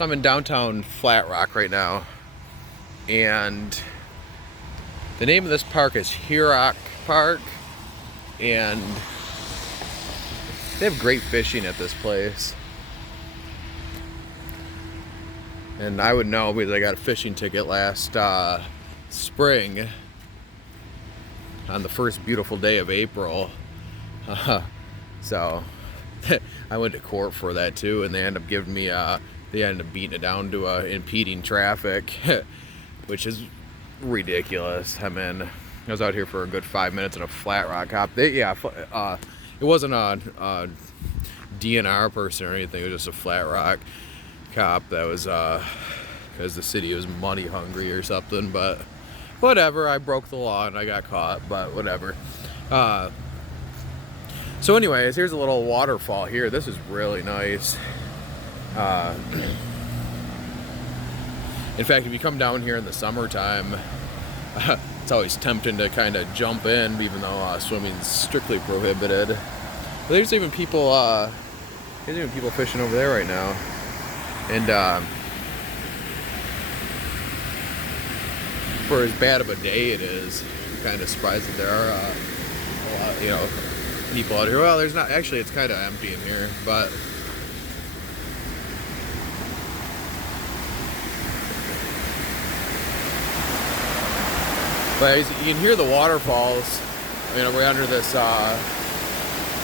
So I'm in downtown Flat Rock right now, and the name of this park is Huroc Park, and they have great fishing at this place. And I would know because I got a fishing ticket last spring on the first beautiful day of April. So I went to court for that too, and they ended up giving me they ended up beating it down to impeding traffic, which is ridiculous. I mean, I was out here for a good 5 minutes in a Flat Rock cop. It wasn't a DNR person or anything. It was just a Flat Rock cop that was because the city was money hungry or something. But whatever. I broke the law and I got caught. But whatever. So anyways, here's a little waterfall here. This is really nice. In fact, if you come down here in the summertime, it's always tempting to kind of jump in, even though swimming's strictly prohibited. But there's even people fishing over there right now, and for as bad of a day it is, I'm kind of surprised that there are a lot, people out here. Well, there's not actually. It's kind of empty in here, but. But you can hear the waterfalls. I mean, we're under this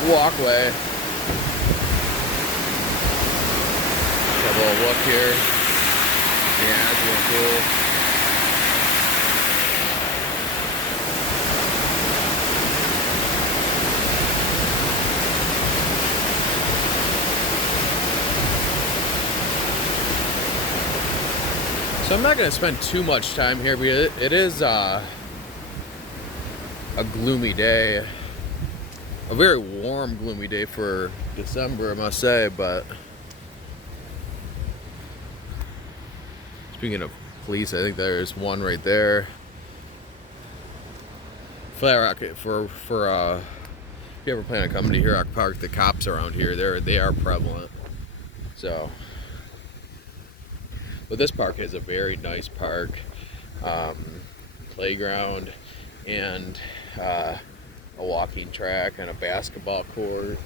walkway. Have a little look here. Yeah, it's really cool. So I'm not going to spend too much time here because it is a gloomy day, a very warm, gloomy day for December, I must say. But speaking of police, I think there's one right there. Flat Rock, for if you ever plan on coming to Huroc Park, the cops around here, they are prevalent. So, but this park is a very nice park, playground, and a walking track and a basketball court,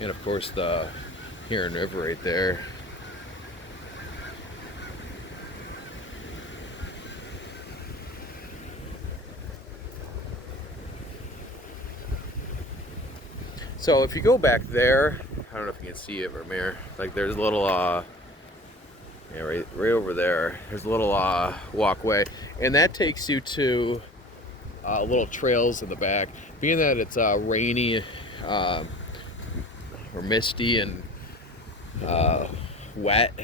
and of course the Huron River right there. So if you go back there, I don't know if you can see it from here. Like there's a little right over there. There's a little walkway, and that takes you to little trails in the back. Being that it's rainy or misty and wet,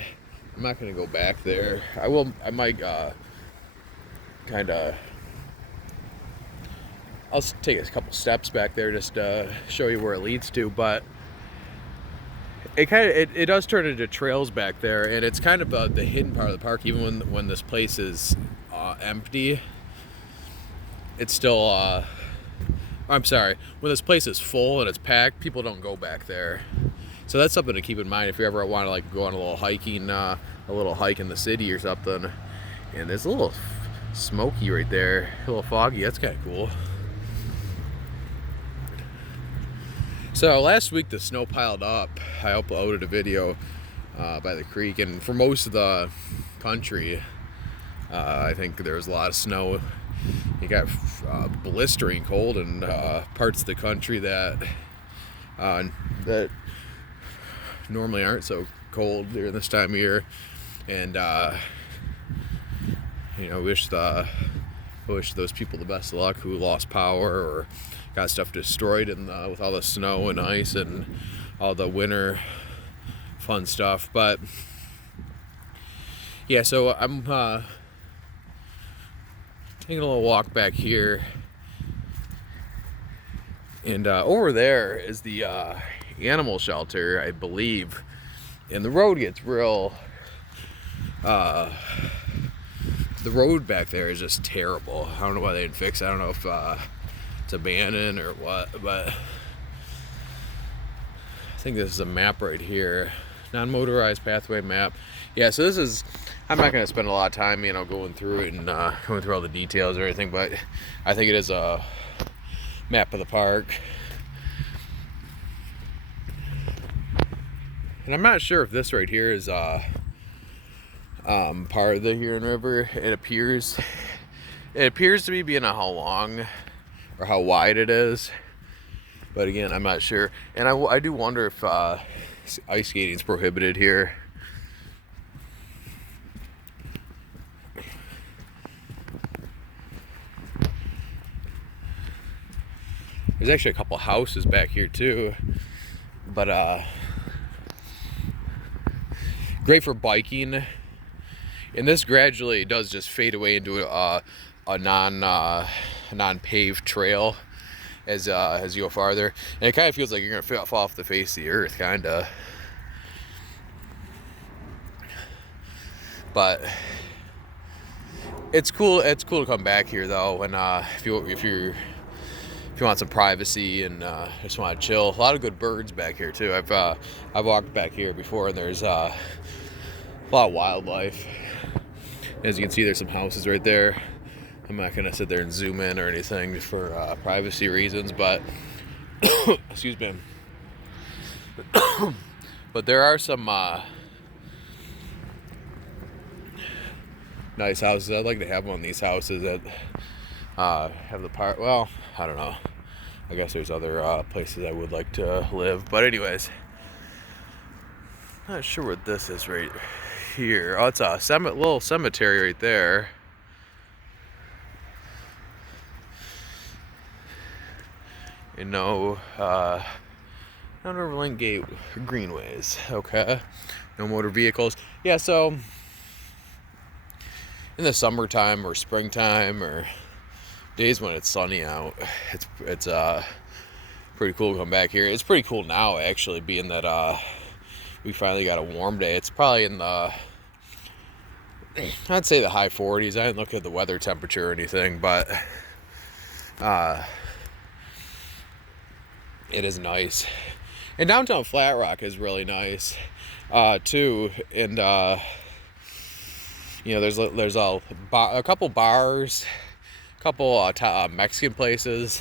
I'm not gonna go back there. I might kind of. I'll take a couple steps back there just to show you where it leads to, but it does turn into trails back there, and it's kind of the hidden part of the park. Even when this place is empty, it's still I'm sorry, when this place is full and it's packed, people don't go back there. So that's something to keep in mind if you ever want to like go on a little hiking, a little hike in the city or something. And it's a little smoky right there, a little foggy. That's kind of cool. So last week the snow piled up. I uploaded a video by the creek, and for most of the country, I think there was a lot of snow. You got blistering cold in parts of the country that normally aren't so cold during this time of year, and wish those people the best of luck who lost power or got stuff destroyed with all the snow and ice and all the winter fun stuff. But yeah, so I'm taking a little walk back here, and over there is the animal shelter, I believe, and the road gets real the road back there is just terrible. I don't know why they didn't fix it. I don't know if it's abandoned or what, but I think this is a map right here. Non-motorized pathway map. Yeah, so this is, I'm not going to spend a lot of time, going through it and going through all the details or anything, but I think it is a map of the park. And I'm not sure if this right here is part of the Huron River. It appears to be being how long or how wide it is. But again, I'm not sure. And I do wonder if ice skating is prohibited here. There's actually a couple houses back here too. But great for biking. And this gradually does just fade away into a non-paved trail as you go farther, and it kind of feels like you're gonna fall off the face of the earth, kind of. But it's cool. It's cool to come back here though, when if you want some privacy and just want to chill. A lot of good birds back here too. I've walked back here before, and there's a lot of wildlife. As you can see, there's some houses right there. I'm not gonna sit there and zoom in or anything for privacy reasons, but excuse me. But there are some nice houses. I'd like to have one of these houses that have the park. Well, I don't know. I guess there's other places I would like to live. But anyways, not sure what this is right here. Oh, it's a little cemetery right there. No overland gate greenways. Okay. No motor vehicles. Yeah, so in the summertime or springtime or days when it's sunny out, it's pretty cool to come back here. It's pretty cool now, actually, being that we finally got a warm day. It's probably in the, I'd say the high 40s. I didn't look at the weather temperature or anything, but it is nice. And downtown Flat Rock is really nice too. And there's a couple bars, a couple Mexican places,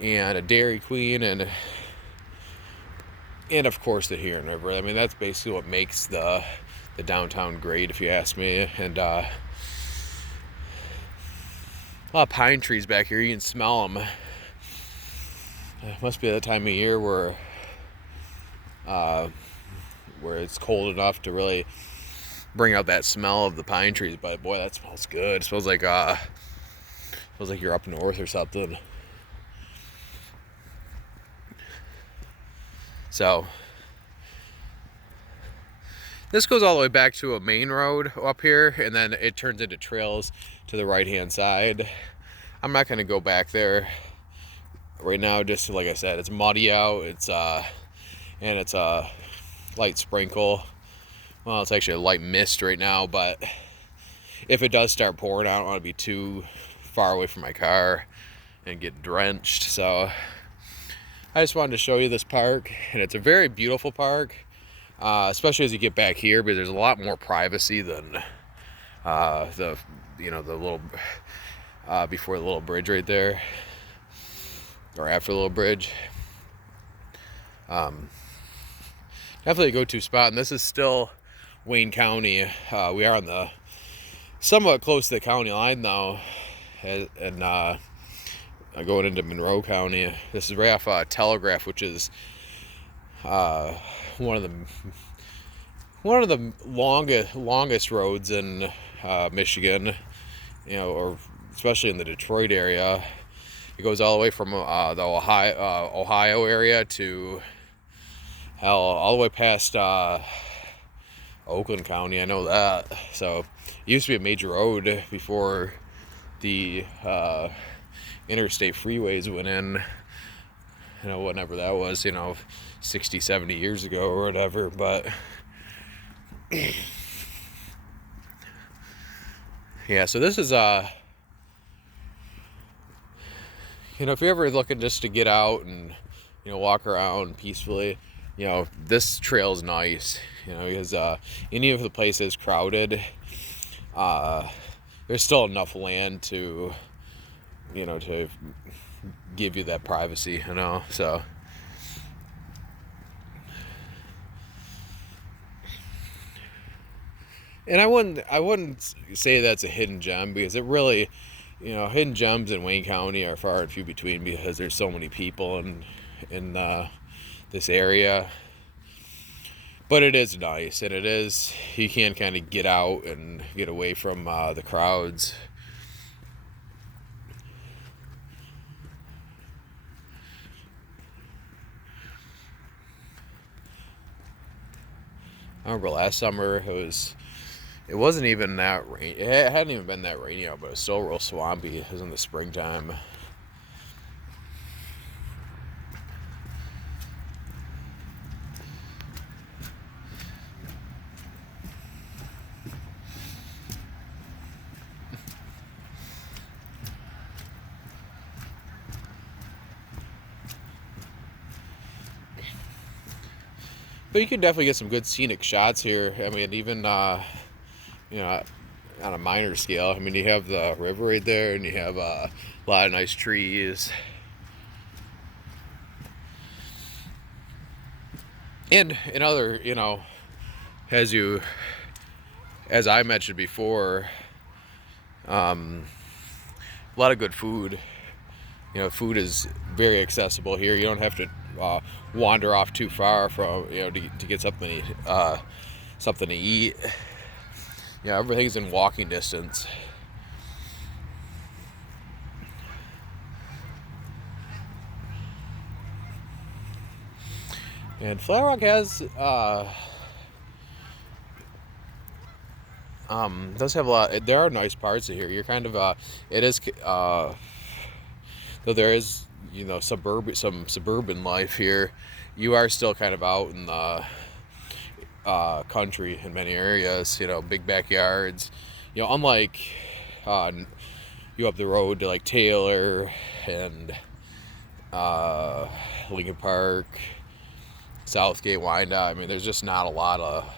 and a Dairy Queen, and of course the Huron River. I mean, that's basically what makes the downtown great, if you ask me. And a lot of pine trees back here. You can smell them. It must be the time of year where it's cold enough to really bring out that smell of the pine trees. But boy, that smells good. It smells like you're up north or something. So this goes all the way back to a main road up here, and then it turns into trails to the right hand side. I'm not going to go back there right now, just like I said, it's muddy out. It's and it's a light sprinkle. Well, it's actually a light mist right now, but if it does start pouring, I don't want to be too far away from my car and get drenched. So I just wanted to show you this park, and it's a very beautiful park, especially as you get back here, because there's a lot more privacy than the little before the little bridge right there, or after the little bridge. Definitely a go-to spot, and this is still Wayne County. We are on the somewhat close to the county line now, and going into Monroe County. This is right off Telegraph, which is one of the longest roads in Michigan, or especially in the Detroit area. It goes all the way from the Ohio area to all the way past Oakland County. I know that. So it used to be a major road before the interstate freeways went in, whenever that was, 60, 70 years ago or whatever. But yeah, so this is if you're ever looking just to get out and walk around peacefully, you know, this trail is nice, you know, because any of the places crowded, there's still enough land to, you know, to give you that privacy, you know. So and I wouldn't say that's a hidden gem, because it really, you know, hidden gems in Wayne County are far and few between, because there's so many people in this area. But it is nice, and it is, you can kind of get out and get away from the crowds. I remember last summer it wasn't even that rain. It hadn't even been that rainy out, but it was still real swampy. It was in the springtime. But you can definitely get some good scenic shots here. I mean, even you know, on a minor scale. I mean, you have the river right there, and you have a lot of nice trees. And other, you know, as I mentioned before, a lot of good food. You know, food is very accessible here. You don't have to wander off too far from, you know, to get something to eat. You know, everything's in walking distance. And Flat Rock has does have a lot. There are nice parts of here. You're kind of it is though there is, you know, some suburban life here. You are still kind of out in the country in many areas. You know, big backyards. You know, unlike you up the road to like Taylor and Lincoln Park, Southgate, Wyandotte. I mean, there's just not a lot of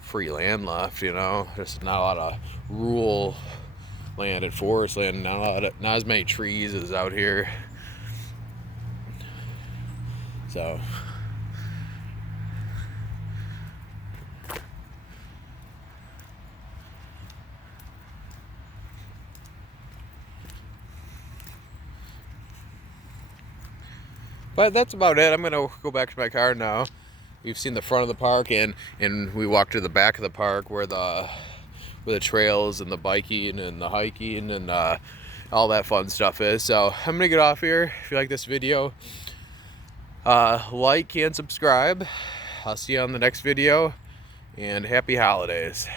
free land left. You know, there's not a lot of rural land and forest land. Not as many trees as out here. So. But that's about it. I'm gonna go back to my car now. We've seen the front of the park, and we walked to the back of the park where the trails and the biking and the hiking and all that fun stuff is. So I'm gonna get off here. If you like this video, like and subscribe. I'll see you on the next video, and happy holidays.